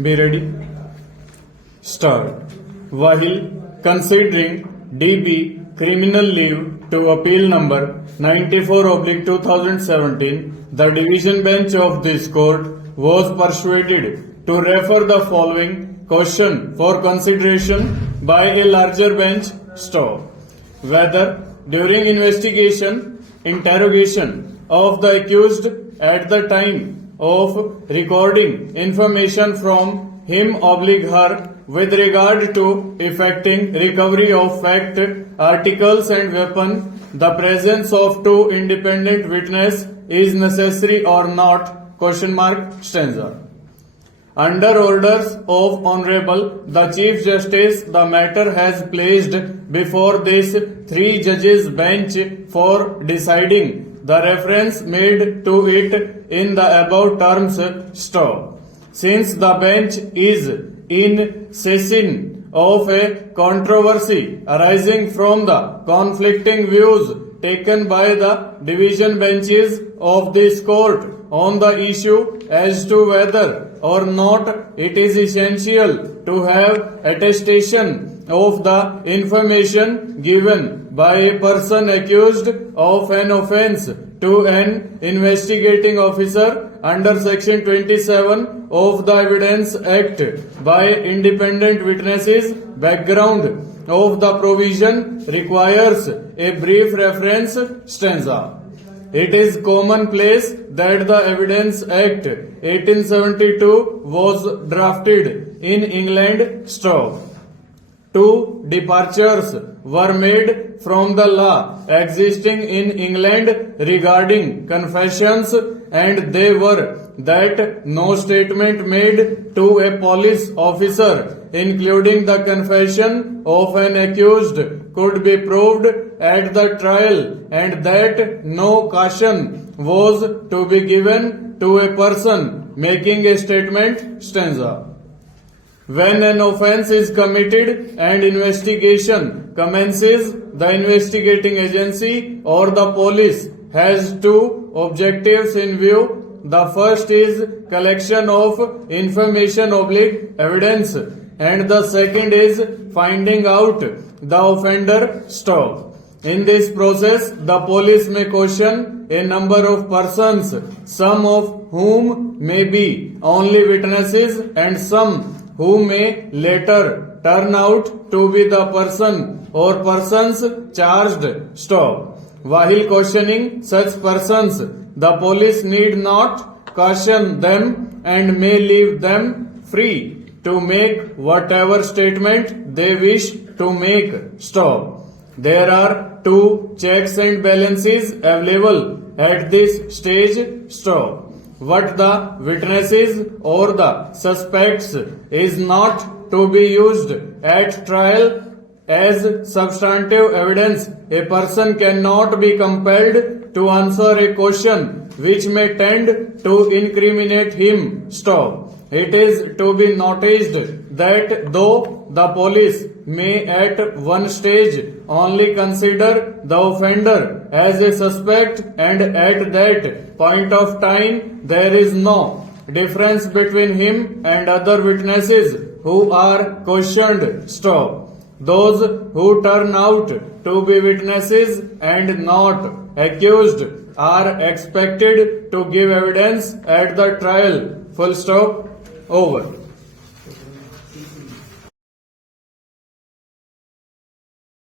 Be ready. Start. While considering DB criminal leave to appeal number 94/2017, the division bench of this court was persuaded to refer the following question for consideration by a larger bench stop. Whether during investigation, interrogation of the accused at the time of recording information from him/her with regard to effecting recovery of fact, articles and weapon, the presence of two independent witnesses is necessary or not? Stanza. Under orders of Honorable the Chief Justice, the matter has placed before this three judges bench for deciding. The reference made to it in the above terms stop. Since the bench is in session of a controversy arising from the conflicting views taken by the division benches of this court on the issue as to whether or not it is essential to have attestation of the information given by a person accused of an offence to an investigating officer under section 27 of the Evidence Act by independent witnesses, background of the provision requires a brief reference. Stanza. It is commonplace that the Evidence Act 1872 was drafted in England. Stop. Two departures were made from the law existing in England regarding confessions, and they were that no statement made to a police officer, including the confession of an accused, could be proved at the trial, and that no caution was to be given to a person making a statement. Stanza. When an offence is committed and investigation commences, the investigating agency or the police has two objectives in view. The first is collection of information/evidence, and the second is finding out the offender. Stop. In this process, the police may question a number of persons, some of whom may be only witnesses and some who may later turn out to be the person or persons charged. Stop. While questioning such persons, the police need not caution them and may leave them free to make whatever statement they wish to make. Stop. There are two checks and balances available at this stage. Stop. What the witnesses or the suspects is not to be used at trial as substantive evidence. A person cannot be compelled to answer a question which may tend to incriminate him. Stop. It is to be noticed that though the police may at one stage only consider the offender as a suspect, and at that point of time there is no difference between him and other witnesses who are questioned. Stop. Those who turn out to be witnesses and not accused are expected to give evidence at the trial. Full stop. Over.